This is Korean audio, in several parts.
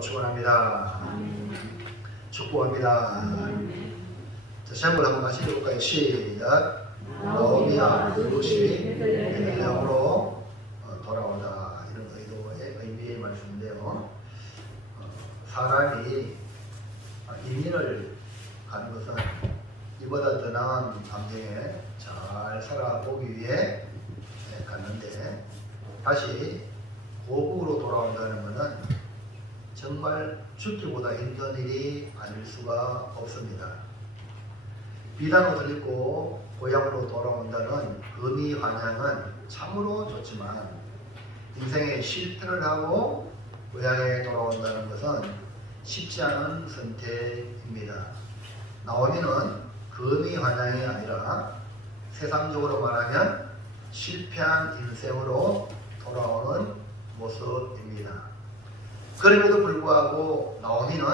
축원합니다. 축복합니다. 자, 제목을 한번 같이 읽어볼까요? 시작. 나오미와 룻이 베들레헴으로 돌아오다. 이런 의도의 의미의 말씀인데요. 사람이 이민을 가는 것은 이보다 더 나은 감정에 잘 살아보기 위해 갔는데, 다시 고국으로 돌아온다는 것은 정말 죽기보다 힘든 일이 아닐 수가 없습니다. 비단 옷을 입고 고향으로 돌아온다는 금이 환영은 참으로 좋지만, 인생에 실패를 하고 고향에 돌아온다는 것은 쉽지 않은 선택입니다. 나오미는 금이 환영이 아니라 세상적으로 말하면 실패한 인생으로 돌아오는 모습입니다. 그럼에도 불구하고 나오미는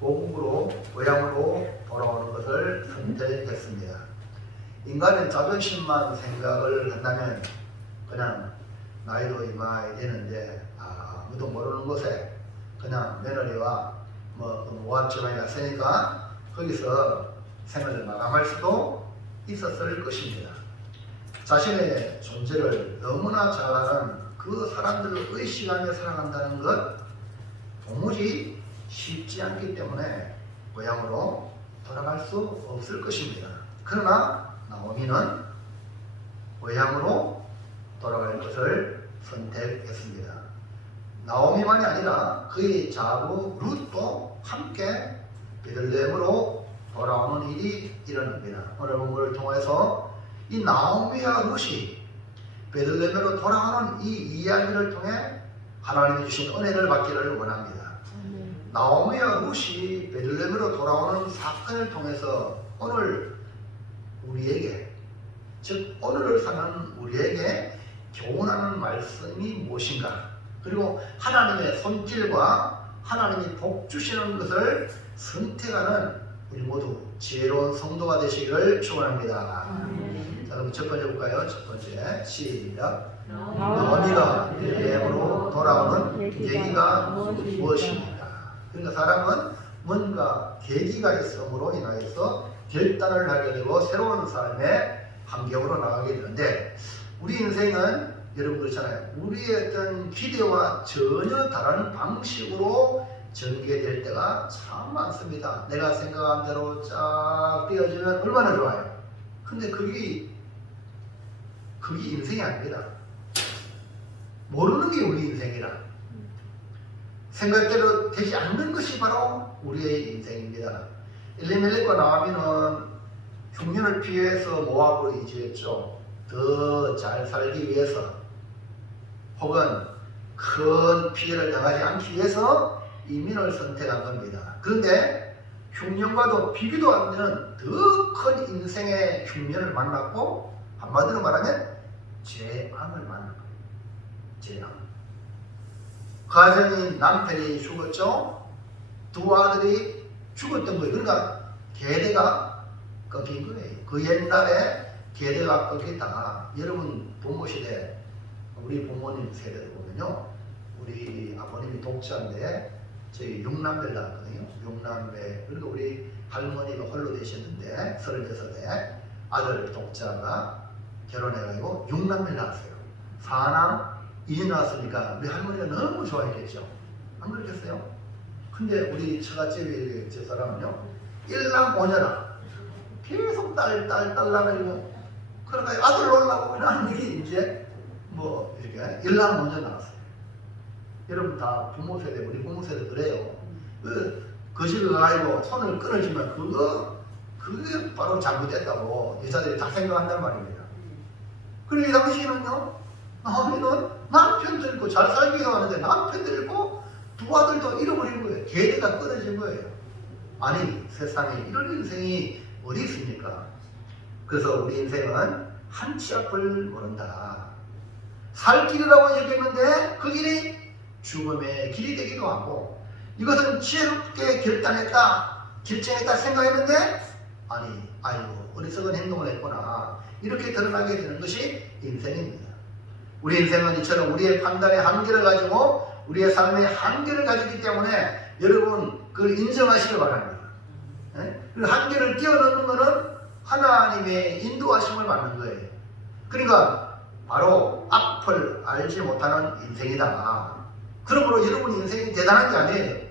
고국으로 고향으로 돌아오는 것을 선택했습니다. 인간은 자존심만 생각을 한다면 그냥 나이도 이마에 되는데 아무도 모르는 곳에 그냥 며느리와 모합집안에 갔으니까 거기서 생을 마감할 수도 있었을 것입니다. 자신의 존재를 너무나 잘 아는 그 사람들을 의식하며 살아간다는 것 도무지 쉽지 않기 때문에 고향으로 돌아갈 수 없을 것입니다. 그러나 나오미는 고향으로 돌아갈 것을 선택했습니다. 나오미만이 아니라 그의 자부 룻도 함께 베들레헴으로 돌아오는 일이 일어납니다. 오늘 본문을 통해서 이 나오미와 룻이 베들레헴으로 돌아오는 이 이야기를 통해 하나님이 주신 은혜를 받기를 원합니다. 나오미와 룻이 베들레헴으로 돌아오는 사건을 통해서 오늘 우리에게, 즉 오늘을 사는 우리에게 교훈하는 말씀이 무엇인가, 그리고 하나님의 손길과 하나님이 복 주시는 것을 선택하는 우리 모두 지혜로운 성도가 되시기를 축원합니다. 자, 그럼 첫 번째 볼까요? 첫 번째 시작. 나오미가 베들레헴으로 돌아오는 계기가 무엇입니까? 그러니까 사람은 뭔가 계기가 있음으로 인하여서 결단을 하게 되고 새로운 삶의 환경으로 나가게 되는데, 우리 인생은 여러분 그렇잖아요. 우리의 어떤 기대와 전혀 다른 방식으로 전개될 때가 참 많습니다. 내가 생각한 대로 쫙 띄어지면 얼마나 좋아요. 근데 그게 인생이 아닙니다. 모르는 게 우리 인생이라. 생각대로 되지 않는 것이 바로 우리의 인생입니다. 엘리멜렉과 나오미는 흉년을 피해서 모압으로 이주했죠. 더 잘 살기 위해서, 혹은 큰 피해를 당하지 않기 위해서 이민을 선택한 겁니다. 그런데 흉년과도 비교도 안 되는 더 큰 인생의 흉년을 만났고, 한마디로 말하면 재앙을 만난 거예요. 재앙. 가정이 남편이 죽었죠. 두 아들이 죽었던 거예요. 그러니까 계대가 꺾인 거예요. 그 옛날에 계대가 꺾였다. 여러분 부모 시대, 우리 부모님 세대를 보면요, 우리 아버님이 독자인데 저희 6남매를 낳았거든요. 6남매. 그러니까 우리 할머니가 홀로 되셨는데 36에 아들 독자가 결혼해가지고 6남매를 낳았어요. 4남 2녀 낳았으니까 우리 할머니가 너무 좋아했겠죠. 안 그렇겠어요? 근데 우리 처갓집이 제 사람은요, 1남 5녀라 계속 딸 낳아가지고, 그러니까 아들 놀라고 하는 게 이제 이렇게 1남 5녀 나왔어요. 여러분 다 부모 세대, 우리 부모 세대 그래요. 그 집에 가가지고 손을 끊어주면 그게 바로 잘못됐다고 여자들이 다 생각한단 말입니다. 그런데 이 당시에는요, 나오미는 남편도 잃고 잘 살기 위해서 하는데 남편도 잃고 두 아들도 잃어버린 거예요. 계대가 끊어진 거예요. 아니, 세상에 이런 인생이 어디 있습니까? 그래서 우리 인생은 한 치 앞을 모른다. 살 길이라고 여겼는데 그 길이 죽음의 길이 되기도 하고, 이것은 지혜롭게 결정했다 생각했는데, 아이고 어리석은 행동을 했구나, 이렇게 드러나게 되는 것이 인생입니다. 우리 인생은 이처럼 우리의 판단의 한계를 가지고 우리의 삶의 한계를 가지기 때문에 여러분 그걸 인정하시길 바랍니다. 그 한계를 뛰어넘는 것은 하나님의 인도하심을 받는 거예요. 그러니까 바로 앞을 알지 못하는 인생이다. 그러므로 여러분 인생이 대단한 게 아니에요.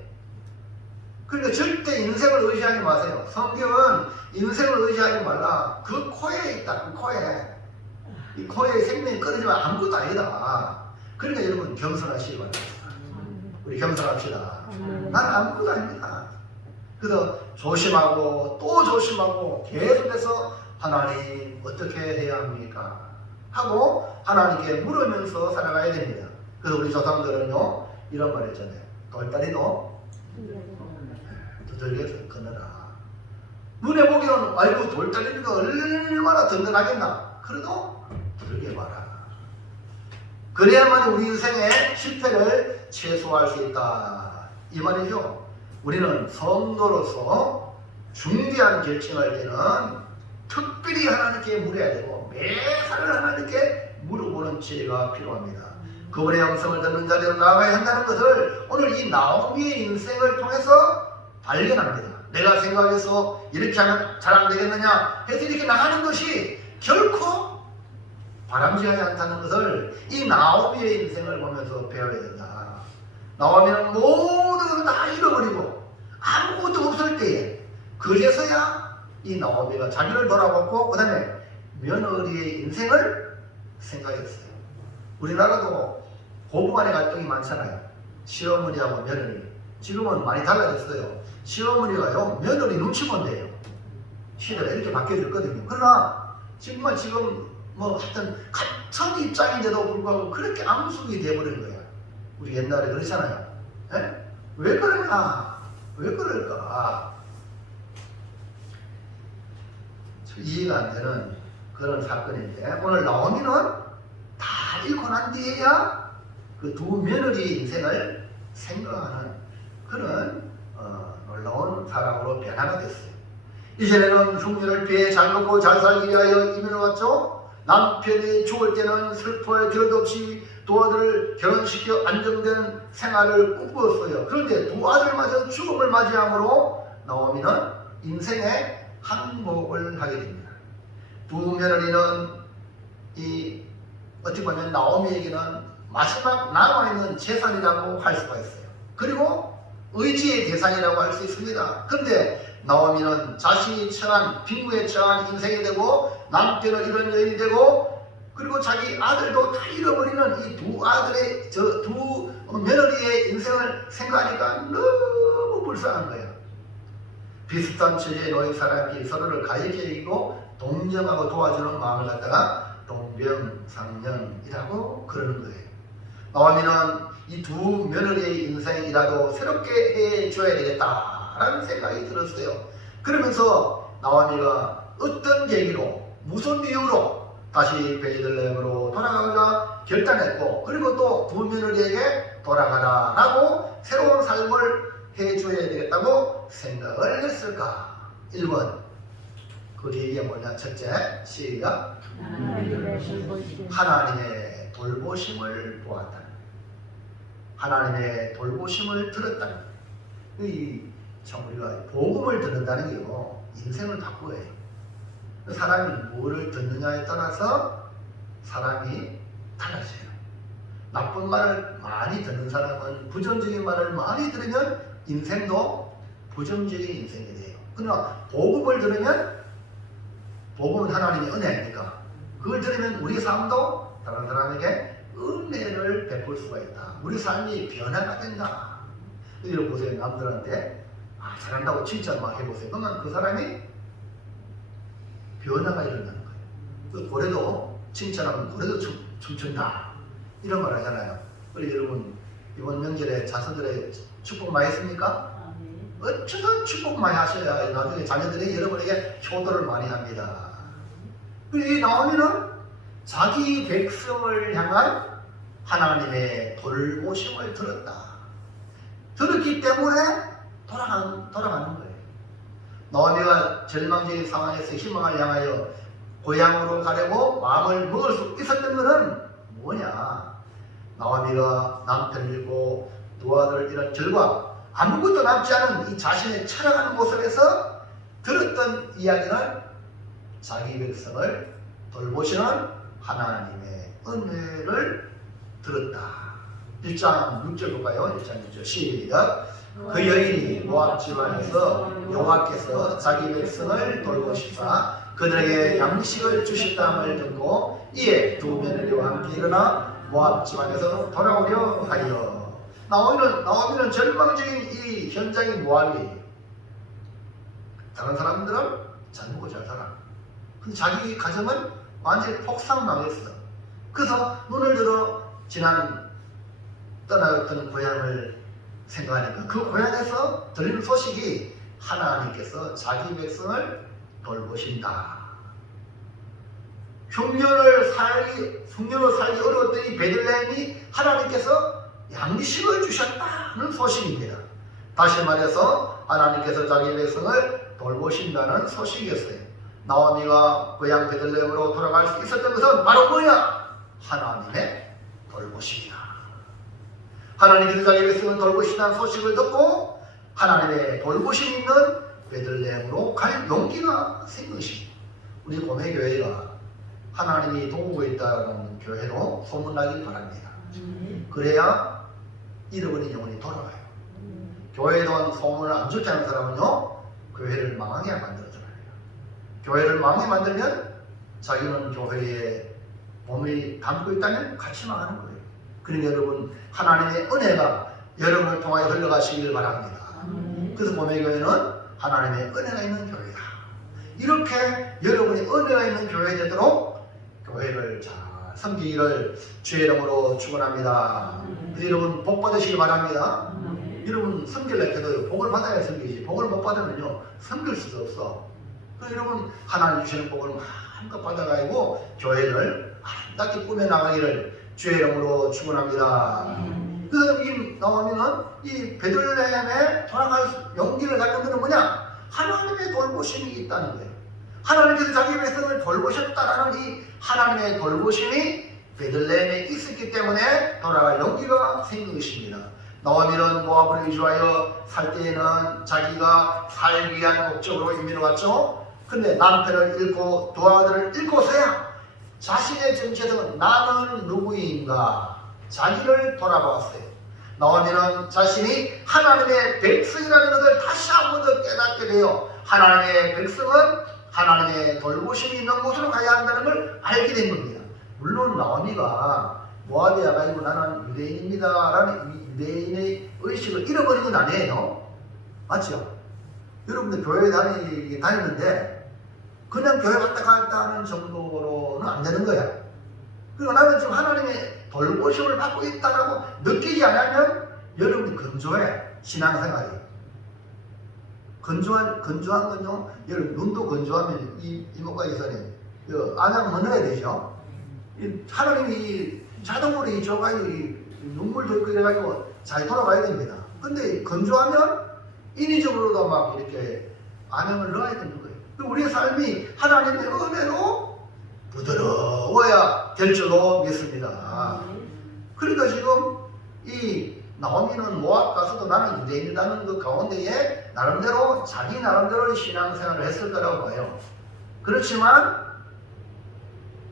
그러니까 절대 인생을 의지하지 마세요. 성경은 인생을 의지하지 말라. 그 코에 있다. 그 코에. 이 코에 생명이 끊어지면 아무것도 아니다. 그러니까 여러분 겸손하시기 바랍니다. 우리 겸손합시다. 난 아무것도 아닙니다. 그래서 조심하고 또 조심하고 계속해서 하나님 어떻게 해야 합니까? 하고 하나님께 물으면서 살아가야 됩니다. 그래서 우리 조상들은요 이런 말 했잖아요. 돌다리도 두들겨서 끊어라. 눈에 보기는 아이고 돌다리가 얼마나 든든하겠나. 그래도 두들겨봐라. 그래야만 우리 인생의 실패를 최소화할 수 있다. 이 말이죠. 우리는 성도로서 중대한 결정할 때는 특별히 하나님께 물어야 되고 매사를 하나님께 물어보는 지혜가 필요합니다. 그분의 음성을 듣는 자리로 나아가야 한다는 것을 오늘 이 나오미의 인생을 통해서 발견합니다. 내가 생각해서 이렇게 하면 잘 안 되겠느냐 해서 이렇게 나가는 것이 결코 바람직하지 않다는 것을 이 나오미의 인생을 보면서 배워야 된다. 나오미는 모든 것을 다 잃어버리고 아무것도 없을 때에 그제서야 이 나오미가 자기를 돌아봤고 그 다음에 며느리의 인생을 생각했어요. 우리나라도 고부간의 갈등이 많잖아요. 시어머니하고 며느리. 지금은 많이 달라졌어요. 시어머니가요 며느리 눈치 본대요. 시대가 이렇게 바뀌어졌거든요. 그러나 정말 지금 뭐 하여튼 같은 입장인데도 불구하고 그렇게 암숙이 돼버린 거야. 우리 옛날에 그러잖아요. 에? 왜 그럴까? 왜 그럴까? 이해가 안 되는 그런 사건인데 오늘 나오미는 다 잃고 난 뒤에야 그 두 며느리 인생을 생각하는 그런 놀라운 사람으로 변화가 됐어요. 이전에는 흉년을 피해 잘 먹고 잘 살기 위하여 이민을 왔죠. 남편이 죽을 때는 슬퍼할 겨도 없이 두 아들을 결혼시켜 안정된 생활을 꿈꾸었어요. 그런데 두 아들마저 죽음을 맞이함으로 나오미는 인생의 항복을 하게 됩니다. 두 며느리는 이 어떻게 보면 나오미에게는 마지막 남아있는 재산이라고 할 수가 있어요. 그리고 의지의 대상이라고 할 수 있습니다. 그런데 나오미는 자신이 처한 빈부에 처한 인생이 되고 남편은 이런 여인이 되고 그리고 자기 아들도 다 잃어버리는 이 두 아들의 저 두 며느리의 인생을 생각하니까 너무 불쌍한 거예요. 비슷한 처지에 놓인 사람이 서로를 가볍게 여기고 동정하고 도와주는 마음을 갖다가 동병상련이라고 그러는 거예요. 나오미는 이 두 며느리의 인생이라도 새롭게 해줘야 되겠다라는 생각이 들었어요. 그러면서 나오미가 어떤 계기로 무슨 이유로 다시 베들레헴으로 돌아가기가 결단했고 그리고 또 두 며느리에게 돌아가라 라고 새로운 삶을 해줘야 되겠다고 생각을 했을까? 1번 그 계기가 뭐냐? 첫째 시작 하나님의 돌보심을 보았다. 하나님의 돌보심을 들었다. 참 우리가 복음을 듣는다는 게요 인생을 바꾸어요. 사람이 뭐를 듣느냐에 따라서 사람이 달라져요. 나쁜 말을 많이 듣는 사람은 부정적인 말을 많이 들으면 인생도 부정적인 인생이 돼요. 그러나 복음을 들으면 복음은 하나님의 은혜니까 그걸 들으면 우리 삶도 다른 사람에게 은혜를 베풀 수가 있다. 우리 삶이 변화가 된다. 이렇게 보세요. 남들한테 잘한다고 칭찬 막 해보세요. 그러면 그 사람이 변화가 일어나는 거예요. 그 고래도 칭찬하면 고래도 춤춘다. 이런 말 하잖아요. 우리 여러분 이번 명절에 자손들의 축복 많이 했습니까? 어쩌든 축복 많이 하셔야 나중에 자녀들이 여러분에게 효도를 많이 합니다. 이 나오미는 자기 백성을 향한 하나님의 돌보심을 들었다. 들었기 때문에 돌아가는 거예요. 나오미가 절망적인 상황에서 희망을 향하여 고향으로 가려고 마음을 먹을 수 있었던 것은 뭐냐? 나오미가 남편을 잃고 두 아들을 잃은 결과 아무것도 남지 않은 이 자신의 처량한 모습에서 들었던 이야기는 자기 백성을 돌보시는 하나님의 은혜를 들었다. 1장 6절 볼까요? 1장 6절 시작. 그 여인이 모압 지방에서 여호와께서 자기 백성을 돌보시사 그들에게 양식을 주셨다함을 듣고 이에 두 며느리와 함께 일어나 모압 지방에서 돌아오려 하여. 나오미는 절망적인 이 현장이 모압이에요. 다른 사람들은 잘 먹고 잘 살아. 근데 자기 가정은 완전히 폭삭망했어. 그래서 눈을 들어 지난 떠나갔던 고향을 생각하니까 그 고향에서 들리는 소식이 하나님께서 자기 백성을 돌보신다. 흉년을 살기 어려웠던 이 베들레헴이 하나님께서 양식을 주셨다는 소식입니다. 다시 말해서 하나님께서 자기 백성을 돌보신다는 소식이었어요. 나오미가 고향 베들레헴으로 돌아갈 수 있었던 것은 바로 뭐냐? 하나님의 돌보심이다. 하나님께서 자기 백성을 돌보신다는 소식을 듣고 하나님의 돌보심 있는 베들레헴으로 갈 용기가 생긴 것입니다. 우리 고매교회가 하나님이 도우고 있다는 교회로 소문나길 바랍니다. 그래야 잃어버린 영혼이 돌아가요. 교회에 대한 소문을 안 좋게 하는 사람은요, 교회를 망하게 만들어줘요. 교회를 망하게 만들면 자기는 교회에 몸이 담고 있다면 같이 망하는 거예요. 그러니까 여러분, 하나님의 은혜가 여러분을 통하여 흘러가시길 바랍니다. 그래서 고매교회는 하나님의 은혜가 있는 교회다. 이렇게 여러분이 은혜가 있는 교회 되도록 교회를 잘 섬기기를 주의 이름으로 축원합니다. 여러분 복 받으시기 바랍니다. 여러분 섬기려고 해도 복을 받아야 섬기지, 복을 못 받으면요 섬길 수도 없어. 그래서 여러분 하나님 주시는 복을 마음껏 받아가지고 교회를 아름답게 꾸며나가기를 주의 이름으로 축원합니다. 그래서 이 나오미는 이 베들레헴에 돌아갈 용기를 갖는 것은 뭐냐? 하나님의 돌보심이 있다는 거예요. 하나님께서 자기 백성을 돌보셨다라는 이 하나님의 돌보심이 베들레헴에 있었기 때문에 돌아갈 용기가 생긴 것입니다. 나오미는 모압으로 이주하여 살 때에는 자기가 살기 위한 목적으로 이민을 왔죠. 근데 남편을 잃고 두 아들을 잃고서야 자신의 정체성은 나는 누구인가 자기를 돌아보았어요. 나오미는 자신이 하나님의 백성이라는 것을 다시 한 번 더 깨닫게 되어 하나님의 백성은 하나님의 돌보심이 있는 곳으로 가야 한다는 걸 알게 된 겁니다. 물론 나오미가 모압에 와가지고 나는 유대인입니다 라는 유대인의 의식을 잃어버린 건 아니에요. 맞죠? 여러분들 교회 다니는데 그냥 교회 왔다 갔다 하는 정도로는 안 되는 거야. 그리고 나는 지금 하나님의 돌보심을 받고 있다고 느끼지 않으면 여러분이 건조해. 신앙생활이 건조한 건요, 여러분 눈도 건조하면 이목과 이선에 안약 넣어야 되죠. 하나님이 자동으로 줘가지고 눈물도 있고 이래가지고 잘 돌아가야 됩니다. 근데 건조하면 인위적으로도 막 이렇게 안약을 넣어야 되는 거예요. 우리의 삶이 하나님의 은혜로 부드러워야 될 줄로 믿습니다. 그러니까 지금 이 나오미는 모압 가서도 나는 유대인이라는 그 가운데에 나름대로 자기 나름대로의 신앙생활을 했을 거라고 봐요. 그렇지만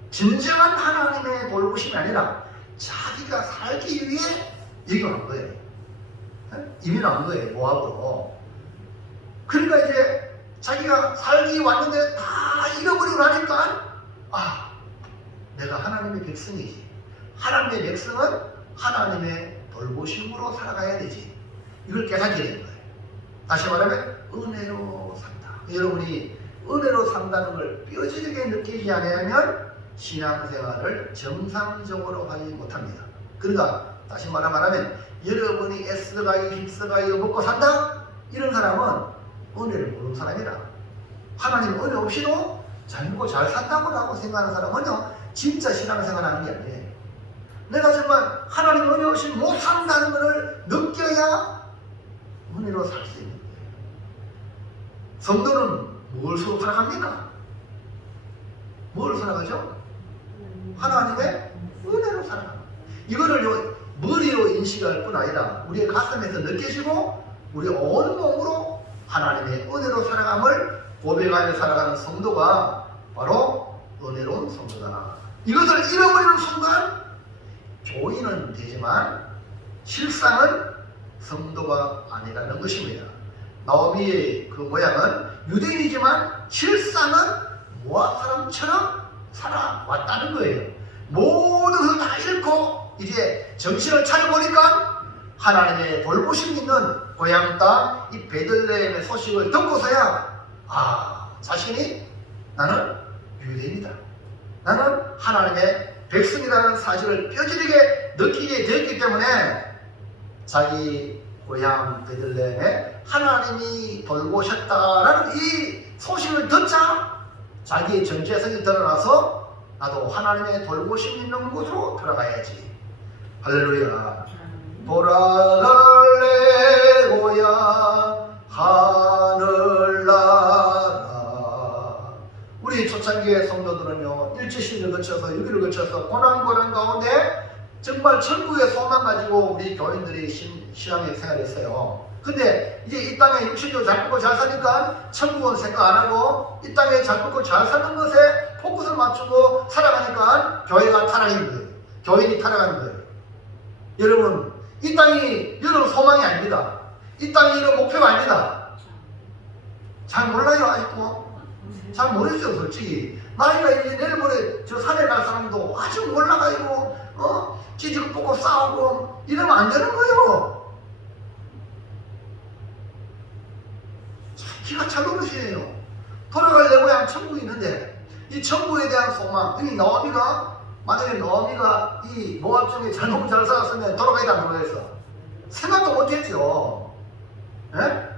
진정한 하나님의 돌보심이 아니라 자기가 살기 위해 이민한 거예요. 이민한 거예요, 모압으로. 그러니까 이제 자기가 살기 왔는데 다 잃어버리고 나니까 내가 하나님의 백성이지. 하나님의 백성은 하나님의 돌보심으로 살아가야 되지. 이걸 깨닫게 된 거예요. 다시 말하면 은혜로 산다. 여러분이 은혜로 산다는 걸 뼈저리게 느끼지 않으면 신앙생활을 정상적으로 하지 못합니다. 그러니까 다시 말하면 여러분이 애써가요 힘써가요 먹고 산다? 이런 사람은 은혜를 모르는 사람이라. 하나님 은혜 없이도 잘 먹고 잘 산다고 생각하는 사람은요 진짜 신앙생활하는 게 아니에요. 내가 정말 하나님 은혜 없이 못 산다는 것을 느껴야 은혜로 살 수 있는 거예요. 성도는 무엇으로 살아갑니까? 뭘 살아가죠? 하나님의 은혜로 살아갑니다. 이거를 머리로 인식할 뿐 아니라 우리의 가슴에서 느껴지고 우리 온몸으로 하나님의 은혜로 살아감을 고백하며 살아가는 성도가 바로 은혜로운 성도다. 이것을 잃어버리는 순간 교인은 되지만 실상은 성도가 아니라는 것입니다. 나오미의 그 모양은 유대인이지만 실상은 모압 사람처럼 살아왔다는 거예요. 모든 것을 다 잃고 이제 정신을 차려보니까 하나님의 돌보심 있는 고향 땅 이 베들레헴의 소식을 듣고서야 자신이 나는 유대인이다, 나는 하나님의 백성이라는 사실을 뼈저리게 느끼게 되었기 때문에 자기 고향 베들레헴에 하나님이 돌보셨다라는 이 소식을 듣자 자기의 정체성이 드러나서 나도 하나님의 돌보심 있는 곳으로 돌아가야지. 할렐루야. 돌아갈래 고향 하늘나라. 우리 초창기의 성도들은요, 일제시대를 거쳐서 6.25를 거쳐서 고난 가운데 정말 천국의 소망 가지고 우리 교인들이 신앙의 생활했어요. 근데 이제 이 땅에 육신도 잘 먹고 잘 사니까 천국은 생각 안 하고 이 땅에 잘 먹고 잘 사는 것에 포커스를 맞추고 살아가니까 교회가 타락인 거예요. 교인이 타락하는 거예요. 여러분, 이 땅이 여러분 소망이 아닙니다. 이 땅이 이런 목표가 아닙니다. 잘 몰라요, 아직도. 잘 모르죠, 솔직히. 나이가 이제 내일 모레 저 산에 갈 사람도 아직 몰라가지고 찌지고 뽑고 싸우고 이러면 안 되는 거예요. 기가 찰 노릇이에요. 돌아갈 내 고향 천국이 있는데 이 천국에 대한 소망, 이 나오미가 만약에 나오미가 이 모압 중에 잘 먹고 잘 살았으면 돌아가야 안 돌아갔어. 생각도 못했죠. 예?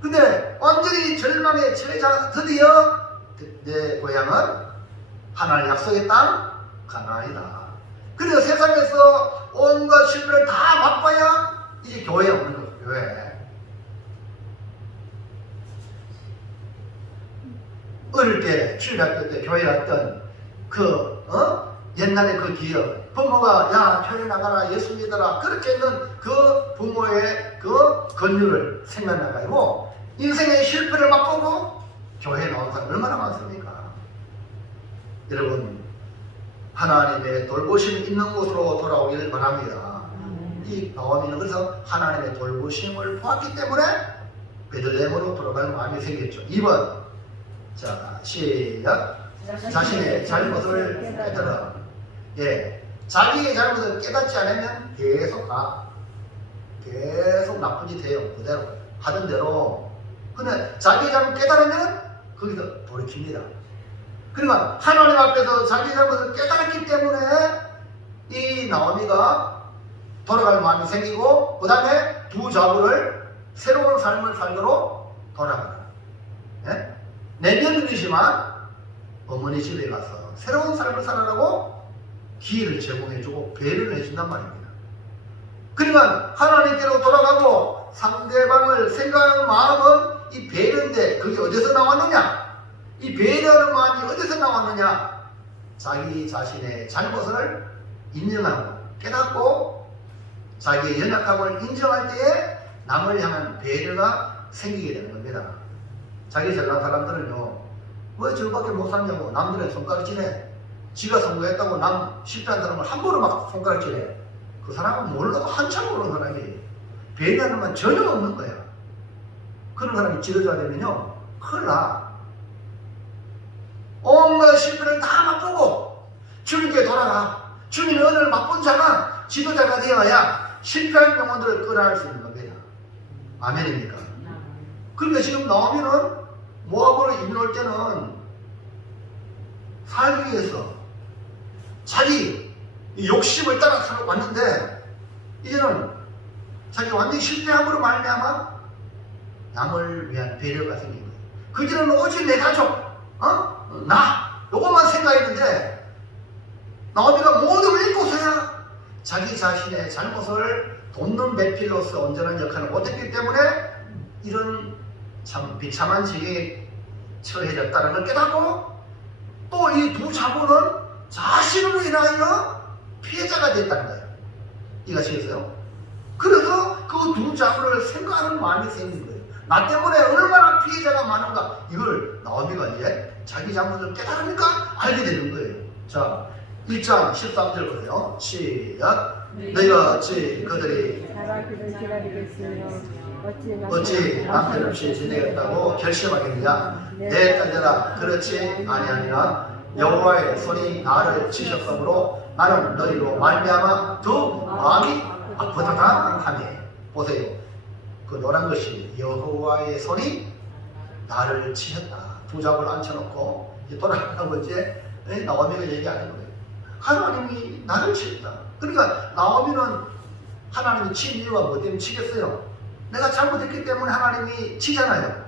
근데 완전히 절망에 처해자 드디어 내 고향은 하나님 약속의 땅 가나안이다. 그래서 세상에서 온갖 실패를 다 맛봐야 이제 교회에 오는 거예요. 교회. 어릴 때 주일학교 때 교회 왔던 옛날에 그 기억, 부모가 야 교회 나가라 예수 믿어라 그렇게 했는 그 부모의 그 권유를 생각나가지고 인생의 실패를 맛보고 교회에 나온 사람 얼마나 많습니까? 여러분, 하나님의 돌보심이 있는 곳으로 돌아오기를 바랍니다. 이 나오미는 그래서 하나님의 돌보심을 보았기 때문에 베들레헴으로 돌아갈 마음이 생겼죠. 2번, 자 시작. 자신의 잘못을 깨달아. 예, 자기의 잘못을 깨닫지 않으면 계속 나쁜 짓 해요. 그대로 하던 대로. 근데 자기의 잘못 깨달으면 거기서 돌이킵니다. 그러니까 하나님 앞에서 자기 잘못을 깨달았기 때문에 이 나오미가 돌아갈 마음이 생기고 그 다음에 두 자부를 새로운 삶을 살도록 돌아가다. 예? 내 며느리지만 어머니 집에 가서 새로운 삶을 살아라고 기회를 제공해주고 배려를 해준단 말입니다. 그러니까 하나님께로 돌아가고 상대방을 생각하는 마음은 이 배려인데 그게 어디서 나왔느냐? 이 배려하는 마음이 어디서 나왔느냐? 자기 자신의 잘못을 인정하고 깨닫고 자기의 연약함을 인정할 때에 남을 향한 배려가 생기게 되는 겁니다. 자기 잘난 사람들은요, 왜 저밖에 못 살냐고 남들의 손가락질해. 지가 성공했다고 남 실패한 사람을 함부로 막 손가락질해. 그 사람은 몰라도 한참 모르는 사람이 배려하는 건 전혀 없는 거야. 그런 사람이 지도자가 되면요 큰일 나. 온갖 실패를 다 맛보고 주님께 돌아가. 주님의 은혜를 맛본 자가 지도자가 되어야 실패한 영혼들을 끌어낼 수 있는 겁니다. 아멘입니까? 그러니까 지금 나오미는 모압으로 이민 올 때는 살기 위해서 자기 욕심을 따라 살아왔는데 이제는 자기 완전히 실패함으로 말미암아 남을 위한 배려가 생긴 거예요. 그전에는 오직 내 가족, 나 요것만 생각했는데 나오미가 모든 걸 잊고서야 자기 자신의 잘못을 돕는 배필로서 온전한 역할을 못했기 때문에 이런 참 비참한 지경에 처해졌다는 걸 깨닫고 또 이 두 자부는 자신으로 인하여 피해자가 됐다는 거예요. 이해하시겠어요? 그래서 그 두 자매를 생각하는 마음이 생긴 거예요. 나 때문에 얼마나 피해자가 많은가, 이걸 나오미가 이제 자기 잘못을 깨달으니까 알게 되는 거예요. 자, 1장 13절 보세요. 시작. 너희가 어찌 그들이 어찌 남편 없이 지내겠다고 결심하겠느냐. 내 딸들아, 그렇지 아니하니라. 여호와의 손이 나를 치셨으므로 나는 너희로 말미암아 더 마음이 아프다 하며. 보세요. 그 노란 것이 여호와의 손이 나를 치셨다. 두 잡을 앉혀놓고 이제 돌아가고 이제 나오미가 얘기하는 거예요. 하나님이 나를 치셨다. 그러니까 나오미는 하나님이 친 이유가 뭐 때문에 치겠어요? 내가 잘못했기 때문에 하나님이 치잖아요.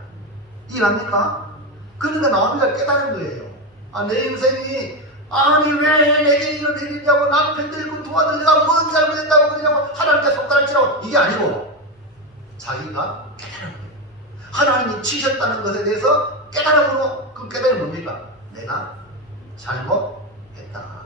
이해합니까? 그러니까 나오미가 깨달은 거예요. 아, 내 인생이, 아니 왜 내게 이런 일이냐고, 남편 들고 도와들 내가 뭔 잘못했다고 그러냐고 하나님께 손가락 치라고, 이게 아니고 자기가 깨달은 거예요. 하나님이 치셨다는 것에 대해서 깨달음으로, 그 깨달음이 뭡니까? 내가 잘못했다.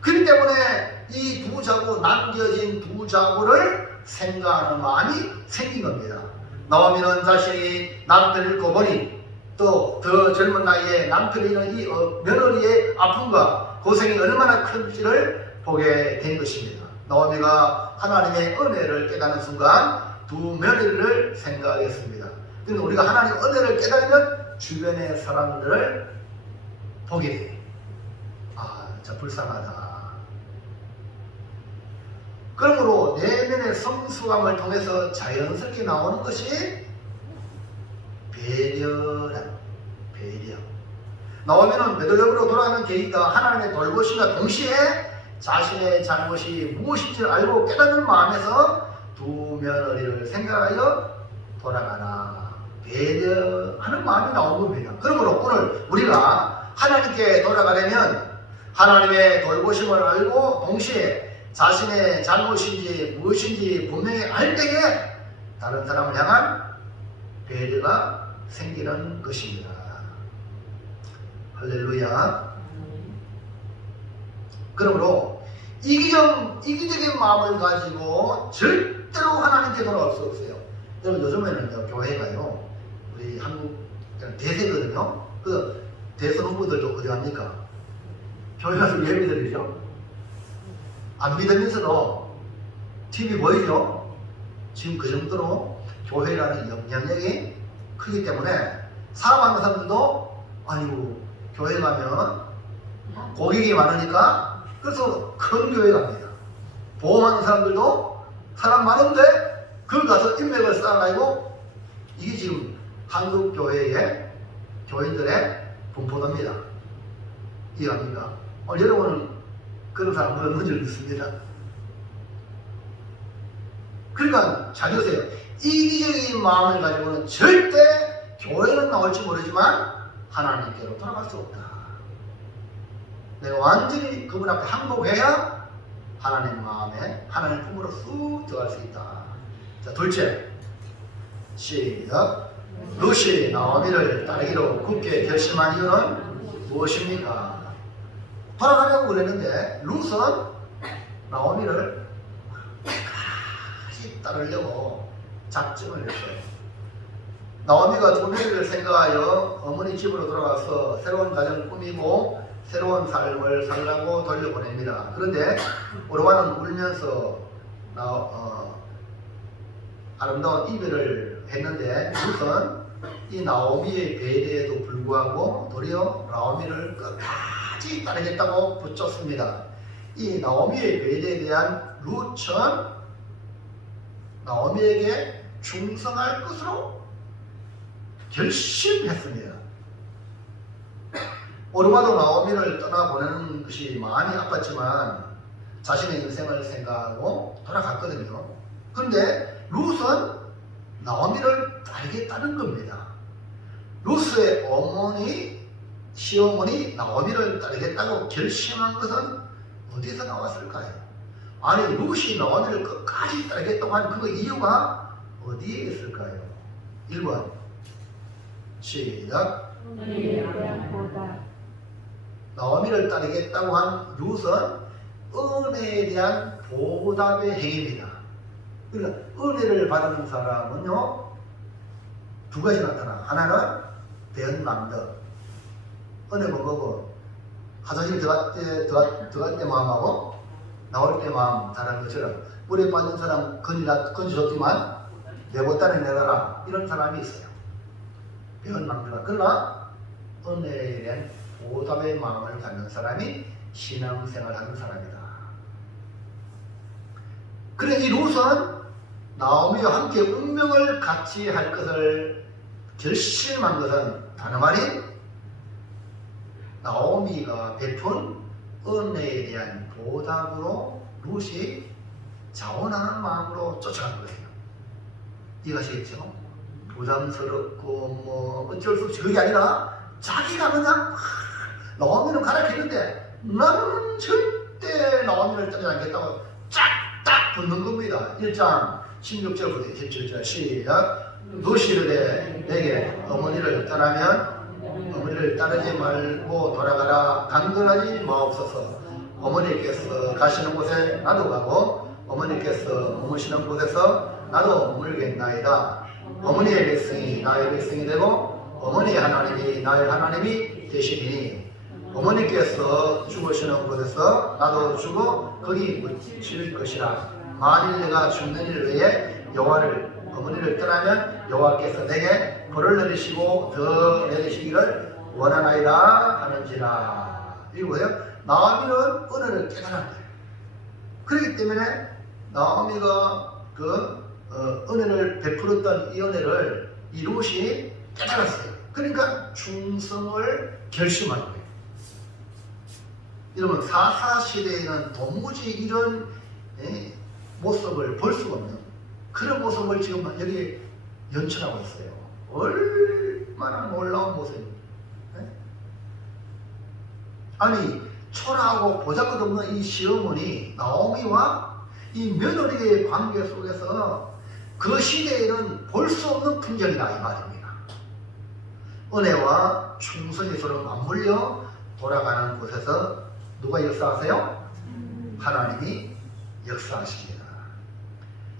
그렇기 때문에 이 두 자구, 남겨진 두 자구를 생각하는 마음이 생긴 겁니다. 나오미는 자신이 남편을 잃고 보니, 또 더 젊은 나이에 남편이 있는 이 며느리의 아픔과 고생이 얼마나 큰지를 보게 된 것입니다. 나오미가 하나님의 은혜를 깨닫는 순간 두 며느리를 생각했습니다. 그런데 우리가 하나님의 은혜를 깨달으면 주변의 사람들을 보게 돼요. 아, 저 불쌍하다. 그러므로 내면의 성숙함을 통해서 자연스럽게 나오는 것이 배려란, 배려. 나오면은 베들레헴으로 돌아가는 계기가 하나님의 돌보심과 동시에 자신의 잘못이 무엇인지를 알고 깨닫는 마음에서 두 며느리를 생각하여 돌아가라. 배려하는 마음이 나온 겁니다. 그러므로 오늘 우리가 하나님께 돌아가려면 하나님의 돌보심을 알고 동시에 자신의 잘못인지 무엇인지 분명히 알 때에 다른 사람을 향한 배려가 생기는 것입니다. 할렐루야. 그러므로 이기적인 마음을 가지고 절대로 하나님께 돌아갈 수 없어요. 여러분, 요즘에는 교회가요, 우리 한국 대세거든요. 그 대선 후보들도 어디 갑니까? 교회 가서 예배 드리죠. 안 믿으면서도 TV 보이죠? 지금 그 정도로 교회라는 영향력이 크기 때문에 사랑하는 사람들도, 아이고, 교회 가면 고객이 많으니까 그래서 큰 교회 갑니다. 보험하는 사람들도 사람 많은데 거기 가서 인맥을 쌓아가지고, 이게 지금 한국 교회의 교인들의 분포도입니다. 이해합니까? 여러분은 그런 사람 없는 줄 믿습니다. 그러니까 잘 들으세요. 이기적인 마음을 가지고는 절대 교회는 나올지 모르지만 하나님께로 돌아갈 수 없다. 내가 완전히 그분 앞에 항복해야 하나님 마음에, 하나님 품으로 쑥 들어갈 수 있다. 자, 둘째, 시작. 룻이 나오미를 따르기로 굳게 결심한 이유는 무엇입니까? 돌아가려고 그랬는데 룻은 나오미를 끝까지 따르려고 작정을 했어요. 나오미가 두 며느리를 생각하여 어머니 집으로 돌아가서 새로운 가정을 꾸미고 새로운 삶을 살라고 돌려보냅니다. 그런데 오르반은 울면서 아름다운 이별을 했는데 룻은 이 나오미의 배려에도 불구하고 도리어 나오미를 끝까지 따르겠다고 붙잡습니다. 이 나오미의 배려에 대한 룻은 나오미에게 충성할 것으로 결심했습니다. 오르바도 나오미를 떠나보내는 것이 마음이 아팠지만 자신의 인생을 생각하고 돌아갔거든요. 그런데 룻은 나오미를 따르겠다는 겁니다. 룻의 어머니, 시어머니 나오미를 따르겠다고 결심한 것은 어디서 나왔을까요? 아니, 룻이 나오미를 끝까지 따르겠다고 한 그 이유가 어디에 있을까요? 1번 시작. 나오미를 따르겠다고 한 룻은 은혜에 대한 보답의 행위입니다. 그러니까 은혜를 받는 사람은요, 두 가지 나타나. 하나는 대언망덕. 은혜 본 거고, 화장실 들어갈 때 마음하고 나올 때 마음 다른 것처럼 물에 빠진 사람 건지줬지만 내보따리 내가라. 이런 사람이 있어요. 대언망덕. 그러나 은혜에 대한 보답의 마음을 갖는 사람이 신앙생활 하는 사람이다. 그래, 이 룻은 나오미와 함께 운명을 같이 할 것을 결심한 것은 다른 말이 나오미가 베푼 은혜에 대한 보답으로 룻이 자원하는 마음으로 쫓아간 거예요. 이해가시겠죠? 부담스럽고 뭐 어쩔 수 없이 그게 아니라 자기가 그냥 나오미는 가라켰는데 나는 절대 나오미를 떠나지 않겠다고 쫙딱 붙는 겁니다. 1장 16절부터 17절 시작. 룻이 이르되 내게 어머니를 떠나면 어머니를 따르지 말고 돌아가라. 강건하지 마옵소서. 어머니께서 가시는 곳에 나도 가고 어머니께서 머무시는 곳에서 나도 머물겠나이다. 어머니의 백성이 나의 백성이 되고 어머니의 하나님이 나의 하나님이 되시니 어머니께서 죽으시는 곳에서 나도 죽어 거기 묻힐 것이라. 만일 내가 죽는 일 외에 어머니를 떠나면 여호와께서 내게 벌을 내리시고 더 내리시기를 원하나이다 하는지라. 이거예요. 나오미는 은혜를 깨달은 거예요. 그렇기 때문에 나오미가 은혜를 베풀었던 이 은혜를 이 룻이 깨달았어요. 그러니까 충성을 결심한 거예요. 여러분, 사사시대에는 도무지 이런 모습을 볼 수가 없는 그런 모습을 지금 여기 연출하고 있어요. 얼마나 놀라운 모습입니다. 아니, 초라하고 보잘것없는 이 시어머니 나오미와 이 며느리의 관계 속에서 그 시대에는 볼 수 없는 풍경이다 이 말입니다. 은혜와 충성이 서로 맞물려 돌아가는 곳에서 누가 역사하세요? 하나님이 역사하십니다.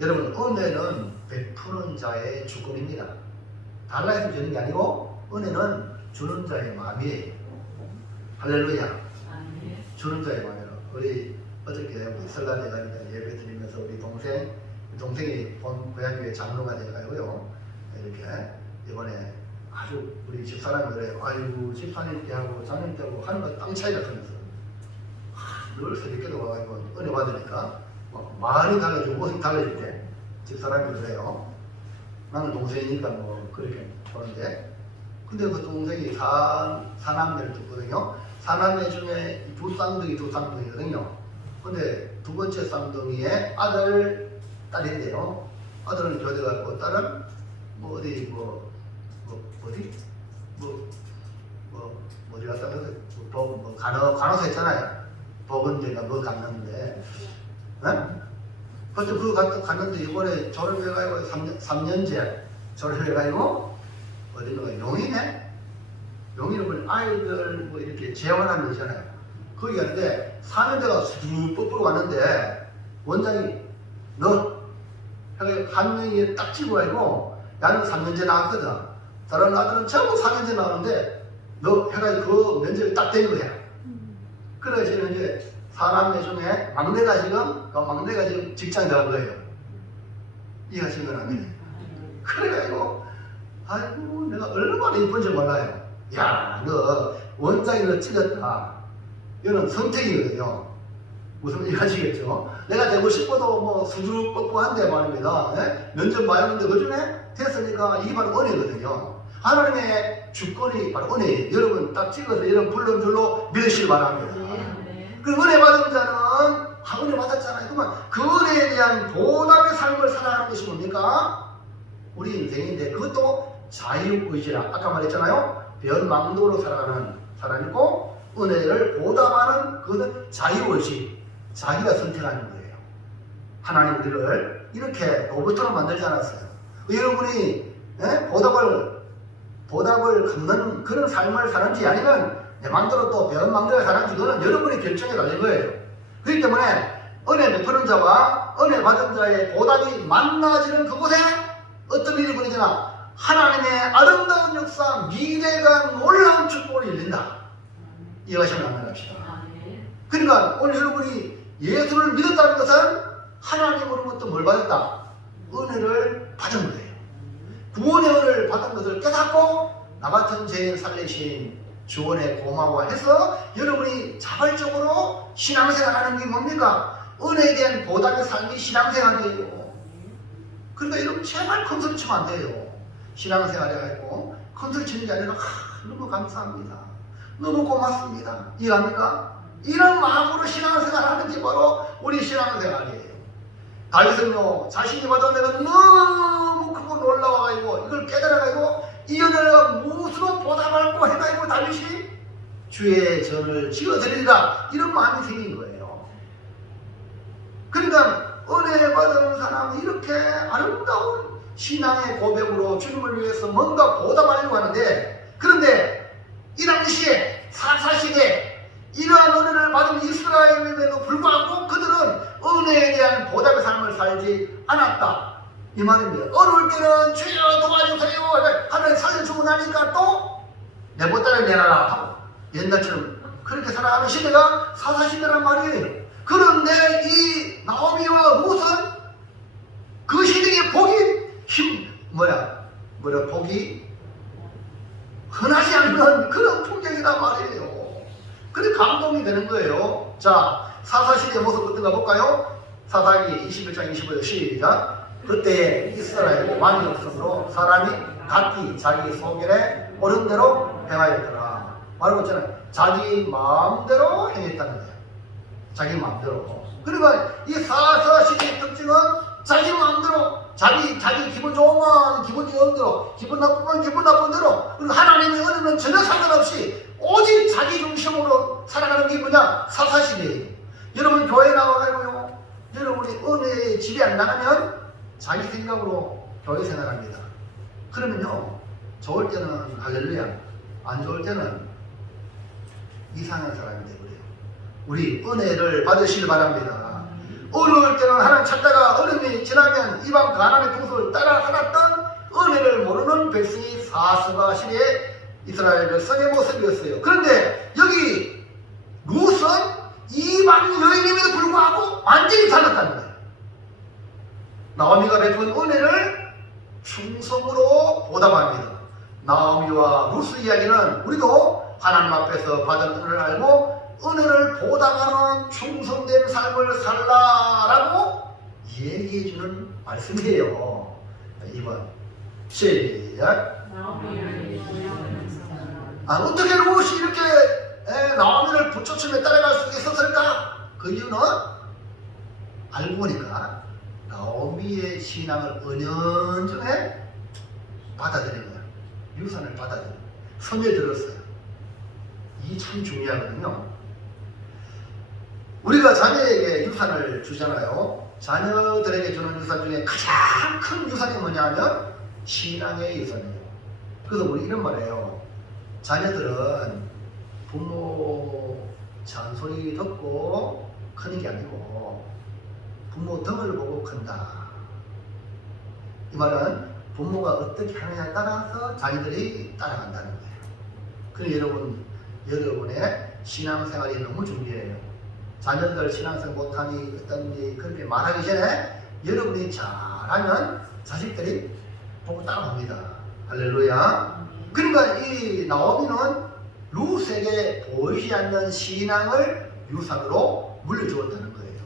여러분, 은혜는 베푸는 자의 주권입니다. 달라해서 주는 게 아니고 은혜는 주는 자의 마음이에요. 할렐루야. 주는 자의 마음이에요. 우리 어저께 우리 설날에 가니까 예배 드리면서 우리 동생이 고향교회 장로가 돼가지고요. 이렇게 이번에 아주 우리 집사람이 그래요. 아이고, 집사님 때하고 자녀 때하고 하는 거 땅 차이가 크면서 늘 새벽에도 와가지고 은혜 받으니까 말이 달라지고 모습이 달라질 때 집사람이 그래요. 나는 동생이니까 뭐 그렇게 보는데, 근데 그 동생이 사남매를 뒀거든요. 사남매 중에 두 쌍둥이거든요. 근데 두 번째 쌍둥이의 딸인데요. 아들은 교대 갔고 딸은 어디 갔다 간호사 있잖아요. 보건대가 뭐 갔는데, 그때 갔는데 이번에 졸업을 해가지고 3년째 졸업을 해가지고 어디가 용인에 보면 아이들 뭐 이렇게 재활하는 거 있잖아요. 거기 갔는데 4년째가 쑥 뻗고 왔는데 원장이 너 해가지고 한 명이 딱 찍고 가지고 나는 3년째 나왔거든. 다른 아들은 전부 4년째 나왔는데 너 해가지고 그 면접이 딱 된 거야. 그래서 이제 사남매 중에 막내가 지금 직장에 들어간 거예요. 이해하시는 건 아니에요. 그래가지고 아이고, 내가 얼마나 이쁜지 몰라요. 야, 너 원장이 너 찍었다. 이거는 선택이거든요. 무슨 이해하시겠죠? 내가 되고 싶어도 뭐 수줍 뻔뻔한데 말입니다. 면접 봤는데 그 중에 됐으니까 이게 바로 은혜거든요. 하나님의 주권이 바로 은혜예요. 여러분 딱 찍어서 이런 불른 줄로 믿으시기 바랍니다. 그 은혜 받은 자는 은혜 받았잖아요. 그러면 그 은혜에 대한 보답의 삶을 살아가는 것이 뭡니까? 우리 인생인데 그것도 자유의지라. 아까 말했잖아요. 변망도로 살아가는 사람이고 은혜를 보답하는 그것은 자유의지. 자기가 선택하는 거예요. 하나님 우리를 이렇게 로봇으로 만들지 않았어요. 여러분이 보답을 갚는 그런 삶을 사는지 아니면 내 마음대로 또 변망대로 사는지 그거는 여러분의 결정에 달린 거예요. 그렇기 때문에 은혜 베푸는 자와 은혜 받은 자의 보답이 만나지는 그곳에 어떤 일이 벌어지나 하나님의 아름다운 역사, 미래가 놀라운 축복을 열린다. 이해하시면 한번 합시다. 그러니까 오늘 여러분이 예수를 믿었다는 것은 하나님으로부터 뭘 받았다? 은혜를 받은 거예요. 구원의 은혜를 받은 것을 깨닫고 나 같은 죄인 살리신 주원의 고마워해서 여러분이 자발적으로 신앙생활하는 게 뭡니까? 은혜에 대한 보답의 삶이 신앙생활이에요. 그러니까 여러분 제발 컨설 치면 안 돼요. 신앙생활 해가지고 컨설 치는 게 아니라 너무 감사합니다. 너무 고맙습니다. 이해합니까? 이런 마음으로 신앙생활 하는 게 바로 우리 신앙생활이에요. 다윗은요 자신이 받은 은혜가 너무 크고 놀라워가지고 이걸 깨달아가지고 이 은혜가 무엇으로 보답할고 해가지고 다윗이 주의 전을 지어드리리라 이런 마음이 생긴 거예요. 그러니까 은혜 받은 사람은 이렇게 아름다운 신앙의 고백으로 주님을 위해서 뭔가 보답하려고 하는데, 그런데 이 당시에 사사시대 이러한 은혜를 받은 이스라엘임에도 불구하고 그들은 은혜에 대한 보답의 삶을 살지 않았다 이 말입니다. 어려울 때는 주여 도와주세요 하면 살려주고 나니까 또 내 보따리 내놔라 하고 옛날처럼 그렇게 살아가는 시대가 사사시대란 말이에요. 그런데 이 나오미와 롯은 그 시대의 복이 복이 흔하지 않는 그런 풍경이란 말이에요. 그래 감동이 되는 거예요. 자, 사사시대의 모습 어떤가 볼까요? 사사기 21장 25절 시작. 그때 이스라엘 왕이 없으므로 사람이 각기 자기 소견에 옳은 대로 행하였더라. 말하고 있잖아요. 자기 마음대로 행했다는 거예요. 자기 마음대로. 그러니까 이 사사시대의 특징은 자기 마음대로, 자기 기분 좋으면 기분 좋은 대로, 기분 나쁘면 기분 나쁜 대로, 그리고 하나님의 은혜는 전혀 상관없이 오직 자기 중심으로 살아가는 게 뭐냐? 사사시대예요. 여러분 교회 나와가지고요, 여러분이 은혜에 집에 안 나가면 자기 생각으로 교회 생활합니다. 그러면요, 좋을 때는 할렐루야, 안 좋을 때는 이상한 사람이 되버려요. 우리 은혜를 받으시길 바랍니다. 어려울 때는 하나님 찾다가 어려움이 지나면 이방 가나안의 풍속을 따라 살았던 은혜를 모르는 백성이 사스가 시대에 이스라엘 백성의 모습이었어요. 그런데 여기 롯은 이방 여인임에도 불구하고 완전히 달랐다는 거예요. 나오미가 베푼 은혜를 충성으로 보답합니다. 나오미와 롯의 이야기는 우리도 하나님 앞에서 받은 은혜를 알고 은혜를 보답하는 충성된 삶을 살라라고 얘기해주는 말씀이에요. 2번 시작. 어떻게 롯이 이렇게 나오미를 부처춤에 따라갈 수 있었을까? 그 이유는 알고 보니까 나오미의 신앙을 은연중에 받아들인 거야. 유산을 받아들인 거야. 스며들었어요. 이게 참 중요하거든요. 우리가 자녀에게 유산을 주잖아요. 자녀들에게 주는 유산 중에 가장 큰 유산이 뭐냐면 신앙의 유산이에요. 그래서 우리 이런 말이에요. 자녀들은 부모 잔소리 듣고 크는 게 아니고 부모 덕을 보고 큰다. 이 말은 부모가 어떻게 하느냐에 따라서 자녀들이 따라간다는 거예요. 그래서 여러분의 신앙생활이 너무 중요해요. 자녀들 신앙생활 못하니 어떤지 그렇게 말하기 전에 여러분이 잘하면 자식들이 보고 따라옵니다. 할렐루야. 그러니까 이 나오미는 롯에게 보이지 않는 신앙을 유산으로 물려주었다는 거예요.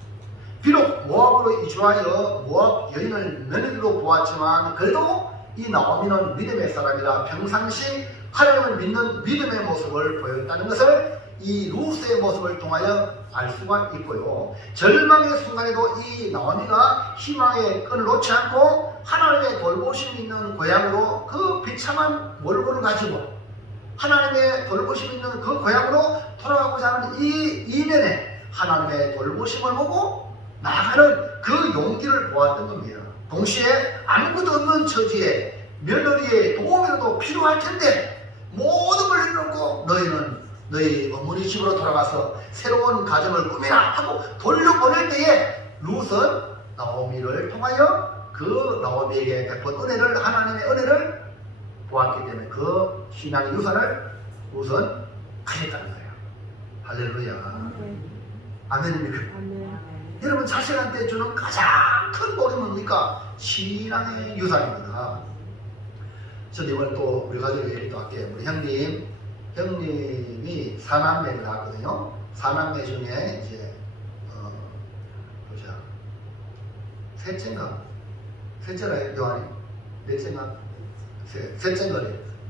비록 모압으로 이주하여 모압 여인을 며느리로 보았지만 그래도 이 나오미는 믿음의 사람이라 평상시 하나님을 믿는 믿음의 모습을 보였다는 것을 이 롯의 모습을 통하여 알 수가 있고요. 절망의 순간에도 이 나오미가 희망의 끈을 놓지 않고 하나님의 돌보심이 있는 고향으로 그 비참한 몰골을 가지고 하나님의 돌보심이 있는 그 고향으로 돌아가고자 하는 이 이면에 하나님의 돌보심을 보고 나아가는 그 용기를 보았던 겁니다. 동시에 아무것도 없는 처지에 며느리의 도움이라도 필요할 텐데 모든 걸 내려놓고 너희 어머니 집으로 돌아가서 새로운 가정을 꾸미라 하고 돌려보낼 때에 룻은 나오미를 통하여 그 나오미에게 베푼 은혜를, 하나님의 은혜를 보았기 때문에 그 신앙의 유산을 룻은 가졌다는 거예요. 할렐루야. 아멘입니까? 여러분 자식한테 주는 가장 큰 복이 뭡니까? 신앙의 유산입니다. 저는 이번에 또 우리 가족 얘기도 할게요. 우리 형님이 사남매를 낳았거든요. 사남매 중에 이제 보자, 셋째인가? 셋째라 요한이? 넷째인가? 셋째인가?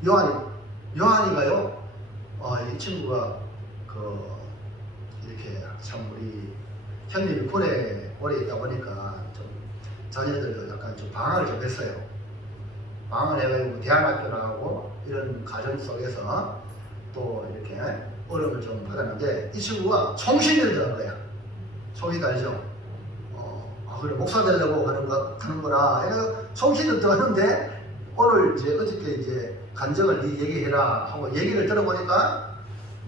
요한이가요. 이 친구가 이렇게 참 우리 형님이 군에 오래 있다 보니까 좀 자녀들도 약간 좀 방황을 좀 했어요. 방황을 해가지고 대학학교 나가고 이런 과정 속에서 또 이렇게 어려움을 좀 받았는데 이 친구가 총신을 들은 거야. 총신 알죠? 그래 목사 되려고 하는구나. 해서 총신을 들었는데 오늘 이제 어저께 이제 간증을 네 얘기해라 하고 얘기를 들어보니까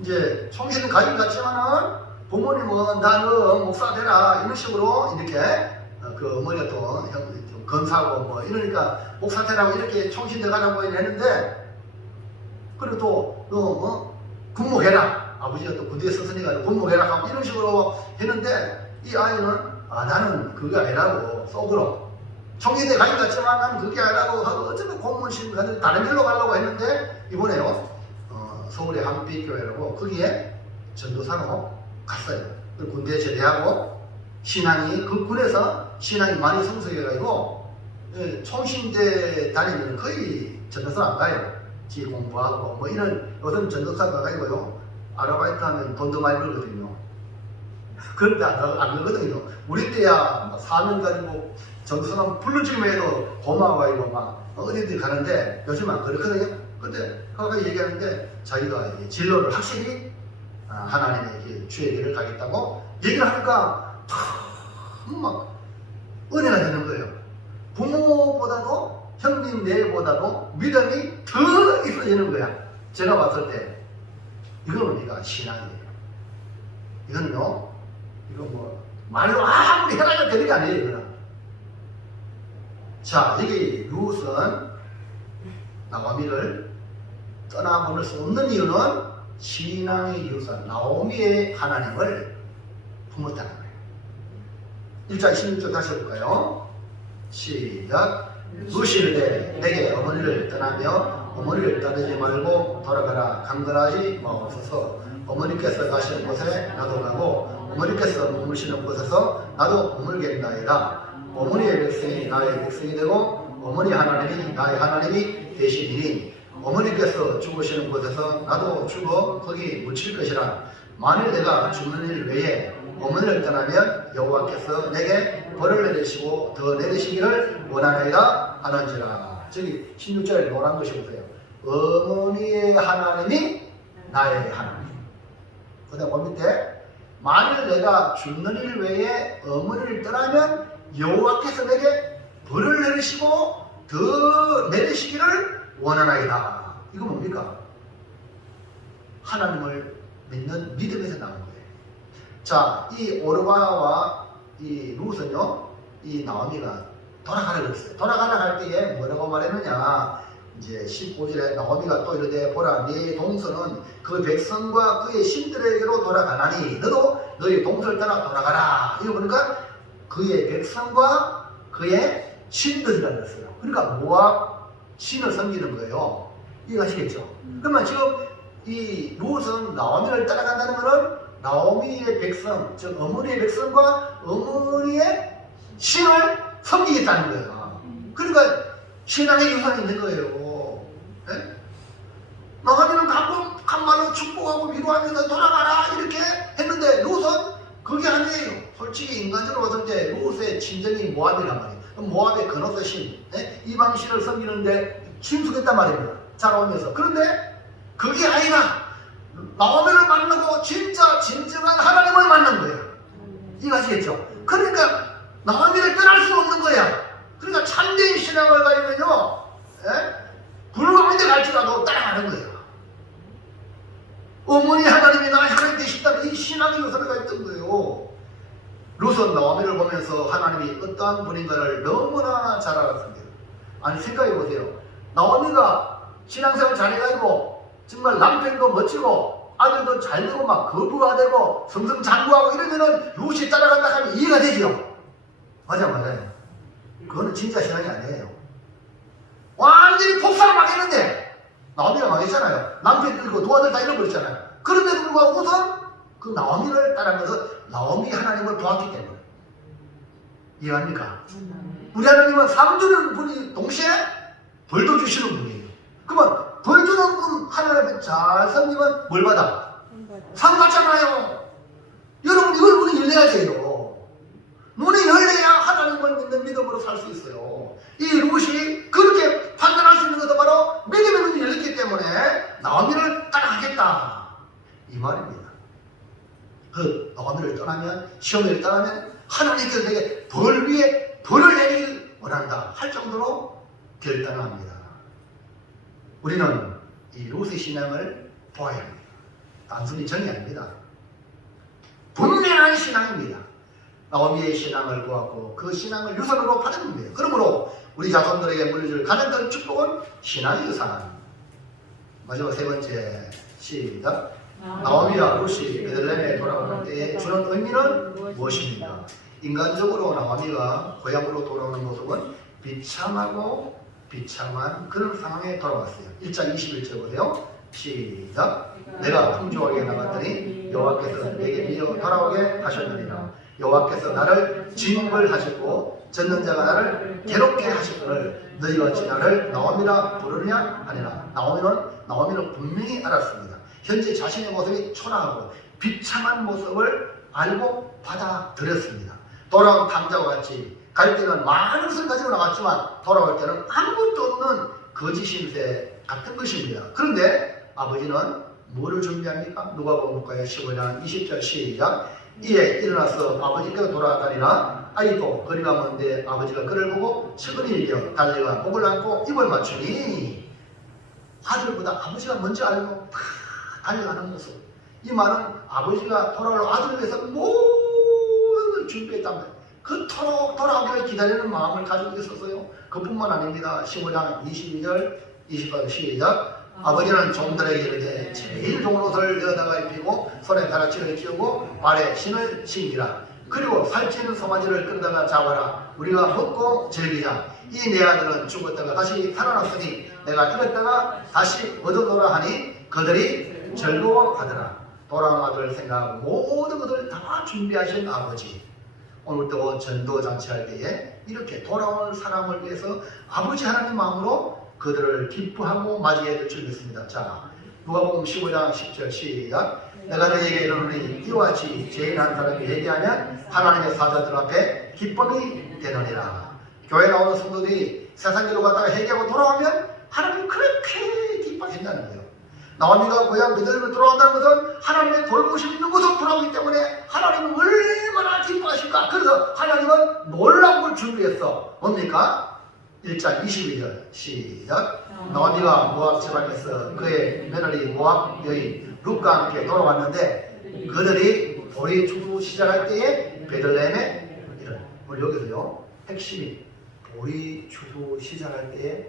이제 총신은 가진 것 같지만은 부모님은 나 너 목사 되라 이런 식으로 이렇게 그 어머니가 또 좀 건사고 뭐 이러니까 목사 되라고 이렇게 총신대 가자고 했는데 그리고 또 너 뭐 군목해라 아버지가 또 군대에 썼으니까 군목해라 하고 이런 식으로 했는데 이 아이는 나는 그게 아니라고 속으로 총신대 가진 것 같지만 나는 그게 아니라고 하고 어쩌면 공무원신 다른 일로 가려고 했는데 이번에요 서울의 한빛교회라고 거기에 전도사로 갔어요. 군대에 제대하고 신앙이 그 군에서 신앙이 많이 성숙해가지고 총신대 다니면 거의 전도사 안 가요. 지 공부하고 뭐 이런 요즘 전도사 가가지고요 아르바이트 하면 돈도 많이 벌거든요. 그런데 안 가거든요. 우리 때야 4년 가지고 전도사람 불러주기만 해도 고마워가지고 막 어디든 가는데 요즘 안 그렇거든요. 근데 그가 얘기하는데 자기가 진로를 확실히 하나님의 주의 길을 가겠다고 얘기를 하니까 막 은혜가 되는 거예요. 부모보다도 형님 내보다도 믿음이 더 있어지는 거야. 제가 봤을 때 이거는 우리가 신앙이에요. 이거는요 이거 뭐 말로 아무리 해라가 되는 게 아니에요. 이거는. 자 여기 룻은 나오미를 떠나보낼 수 없는 이유는 신앙의 유산 나오미의 하나님을 품었다는 거예요. 1장 16절 다시 해볼까요? 시작. 룻이 이르되 내게 어머니를 떠나며 어머니를 떠나지 말고 돌아가라. 강건하지 마옵소서. 어머니께서 가시는 곳에 나도 가고 어머니께서 머무시는 곳에서 나도 머물겠나이다. 어머니의 백성이 나의 백성이 되고 어머니 하나님이 나의 하나님이 되시리니 어머니께서 죽으시는 곳에서 나도 죽어 거기 묻힐 것이라. 만일 내가 죽는 일 외에 어머니를 떠나면 여호와께서 내게 벌을 내리시고 더 내리시기를 원하나이다 하는지라. 저기 16절에 노란 것이 보세요. 어머니의 하나님이 나의 하나님. 그 다음 그 밑에 만일 내가 죽는 일 외에 어머니를 떠나면 여호와께서 내게 벌을 내리시고 더 내리시기를 원하나이다. 이거 뭡니까? 하나님을 믿는 믿음에서 나온 거예요. 자, 이 오르바와 이 룻은요, 이 나오미가 돌아가라고 했어요. 돌아가라 할 때에 뭐라고 말했느냐? 이제 15절에 나오미가 또 이르되 보라, 네 동서는 그 백성과 그의 신들에게로 돌아가나니 너도 너희 동서를 따라 돌아가라. 이거 보니까 그의 백성과 그의 신들이라고 했어요. 그러니까 모압 신을 섬기는 거예요. 이해가시겠죠? 그러면 지금 이 룻은 나오미를 따라간다는 것은 나오미의 백성, 즉 어머니의 백성과 어머니의 신을 섬기겠다는 거예요. 그러니까 신앙의 유산이 있는 거예요. 네? 나오미는 간만에 축복하고 위로하면서 돌아가라 이렇게 했는데 룻은 그게 아니에요. 솔직히 인간적으로 봤을 때 룻의 친정이 모압이란 말이에요. 모압의 근호서 신, 네? 이방 신을 섬기는데 침수했단 말입니다. 자라오면서. 그런데 그게 아니라 나오미를 만나고 진짜 진정한 하나님을 만난 거예요. 이해하시겠죠? 그러니까 나오미를 떠날 수 없는 거야. 그러니까 참된 신앙을 가지면요, 불가운데 갈지라도 따라가는 거예요. 어머니 하나님 살면서 하나님이 어떠한 분인가를 너무나 잘 알았습니다. 아니 생각해 보세요. 나오미가 신앙생활 잘해가지고 정말 남편도 멋지고 아들도 잘 되고 막 거부가 되고 성성장구하고 이러면은 룻이 따라간다 하면 이해가 되죠. 맞아요. 그거는 진짜 신앙이 아니에요. 완전히 폭삭 망했는데 나오미가 망했잖아요. 남편 들고 두 아들 다 잃어버렸잖아요. 그런데도 불구하고 우선 그 나오미를 따라가면서 나오미 하나님을 보았기 때문에. 이해합니까? 우리 하나님은 상 주는 분이 동시에 벌도 주시는 분이에요. 그러면 벌 주는 분 하나님을 잘 섬기면 뭘 받아? 상 받잖아요. 여러분 이걸 눈이 열려야 돼요. 눈이 열려야 하나님을 믿는 믿음으로 살 수 있어요. 이 룻이 그렇게 판단할 수 있는 것도 바로 믿음의 눈이 열렸기 때문에 나오미를 따라가겠다 이 말입니다. 그 나오미를 떠나면 시험을 떠나면 하나님께서 내게 벌 위에 벌을 내리길 원한다 할 정도로 결단합니다. 우리는 이 룻의 신앙을 보아야 합니다. 단순히 정이 아닙니다. 분명한 신앙입니다. 나오미의 신앙을 보았고 그 신앙을 유산으로 받은 겁니다. 그러므로 우리 자손들에게 물려줄 가장 큰 축복은 신앙의 유산. 마지막 세 번째 시작. 나오미와 룻이 베들레헴에 돌아오는 때에 주는 의미는 무엇입니까? 인간적으로 나오미가 고향으로 돌아오는 모습은 비참하고 비참한 그런 상황에 돌아왔어요. 1장 21절 보세요. 시작. 내가 풍족하게 나갔더니 여호와께서 내게 미어 돌아오게 하셨느니라. 여호와께서 나를 징벌하셨고 젖는 자가 나를 괴롭게 하셨거늘 너희가 어찌 나를 나오미라 부르느냐 하니라. 나오미는 분명히 알았습니다. 현재 자신의 모습이 초라하고 비참한 모습을 알고 받아들였습니다. 돌아온 탕자와 같이 갈 때는 많은 것을 가지고 나갔지만 돌아올 때는 아무것도 없는 거지 신세 같은 것입니다. 그런데 아버지는 뭐를 준비합니까? 누가복음 15장 20절 시작. 이에 일어나서 아버지께로 돌아가니라. 아이도 거리가 먼데 아버지가 그를 보고 측은히 일려 달려가 목을 안고 입을 맞추니 아들보다 아버지가 먼저 알고 다 달려가는 모습. 이 말은 아버지가 돌아올 아들을 위해서 모든 걸 준비했답니다. 그토록 돌아오기를 기다리는 마음을 가지고 있었어요. 그뿐만 아닙니다. 15장 22절 28절 시작. 아버지는 종들에게 이르되 제일 좋은 옷을 여다가 입히고 손에 가라치를 씌우고 발에 신을 신기라. 그리고 살찌는 송아지를 끌다가 잡아라. 우리가 먹고 즐기자. 이 내 아들은 죽었다가 다시 살아났으니 내가 이랬다가 다시 얻어노라 하니 그들이 즐거워하더라. 돌아온 아들을 생각하고 모든 것을 다 준비하신 아버지. 오늘 또 전도 잔치할 때에 이렇게 돌아올 사람을 위해서 아버지 하나님 마음으로 그들을 기뻐하고 맞이해 줄 믿습니다. 자, 누가복음 15장 10절 시작. 내가 너희에게 이르노니 이와 같이 죄인 한 사람이 회개하면 하나님의 사자들 앞에 기쁨이 되느니라. 교회 나오는 성도들이 세상길로 갔다가 회개하고 돌아오면 하나님이 그렇게 기뻐하신다는 거예요. 나오미가 고향 베들레헴으로 돌아온다는 것은 하나님의 돌보심 있는 곳으로 돌아오기 때문에 하나님은 얼마나 기뻐하실까. 그래서 하나님은 놀라운 걸 준비했어. 뭡니까? 1장 22절 시작. 나오미가 모압 지방에서 그의 며느리 모압 여인 룻과 함께 돌아왔는데 그들이 보리 추수 시작할 때에 베들레헴에 이르러. 오늘 여기서요 핵심이 보리 추수 시작할 때에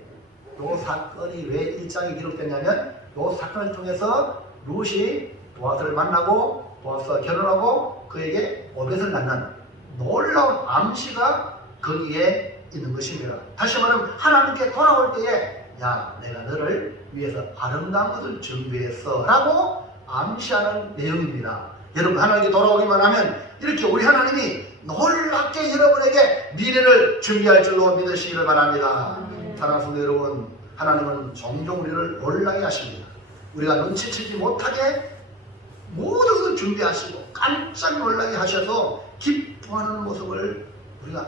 이 사건이 왜 1장에 기록됐냐면 이 사건을 통해서 룻이 보아스를 만나고 보아스와 결혼하고 그에게 오벳을 낳는 놀라운 암시가 거기에 있는 것입니다. 다시 말하면 하나님께 돌아올 때에 야 내가 너를 위해서 아름다운 것을 준비했어 라고 암시하는 내용입니다. 여러분 하나님께 돌아오기만 하면 이렇게 우리 하나님이 놀랍게 여러분에게 미래를 준비할 줄로 믿으시기를 바랍니다. 사랑하는 성도 여러분, 하나님은 종종 우리를 놀라게 하십니다. 우리가 눈치채지 못하게 모든 것을 준비하시고 깜짝 놀라게 하셔서 기뻐하는 모습을 우리가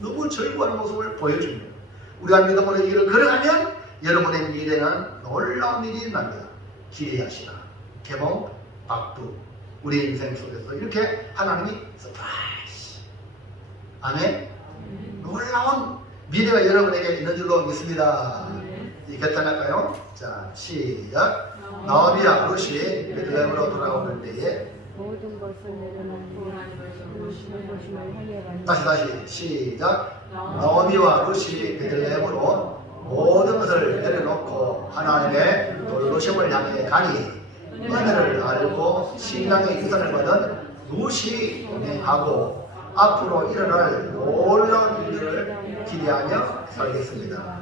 너무 즐거워하는 모습을 보여줍니다. 우리가 믿음으로 이 길을 걸어가면 여러분의 미래는 놀라운 일이 일어납니다. 기대하시라. 개봉, 박두. 우리 인생 속에서 이렇게 하나님이 서프라이즈. 아멘. 놀라운 미래가 여러분에게 있는 줄로 믿습니다. 이 결단할까요? 자, 시작. 나오미와 룻이 베들레헴으로 돌아오는 때에 모든 것을 내려놓고 보심을 향해 다시 시작. 나오미와 루시 베들레헴으로 모든 것을 내려놓고 하나님의 돌보심을 향해 가니 은혜를 알고 신랑의 유산을 받은 루시 운행하고 앞으로 일어날 놀라운 일들을 기대하며 살겠습니다.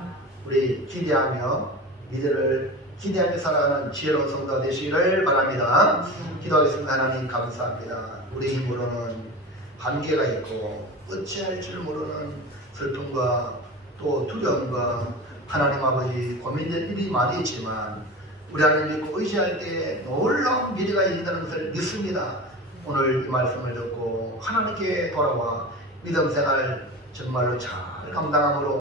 우리 기대하며 미래를 기대하며 살아가는 지혜로운 성도가 되시기를 바랍니다. 기도하겠습니다. 하나님 감사합니다. 우리 힘으로는 한계가 있고 어찌할 줄 모르는 슬픔과 또 두려움과 하나님 아버지 고민된 일이 많이 있지만 우리 하나님 믿고 의지할 때에 놀라운 미래가 있다는 것을 믿습니다. 오늘 이 말씀을 듣고 하나님께 돌아와 믿음 생활 정말로 잘 감당함으로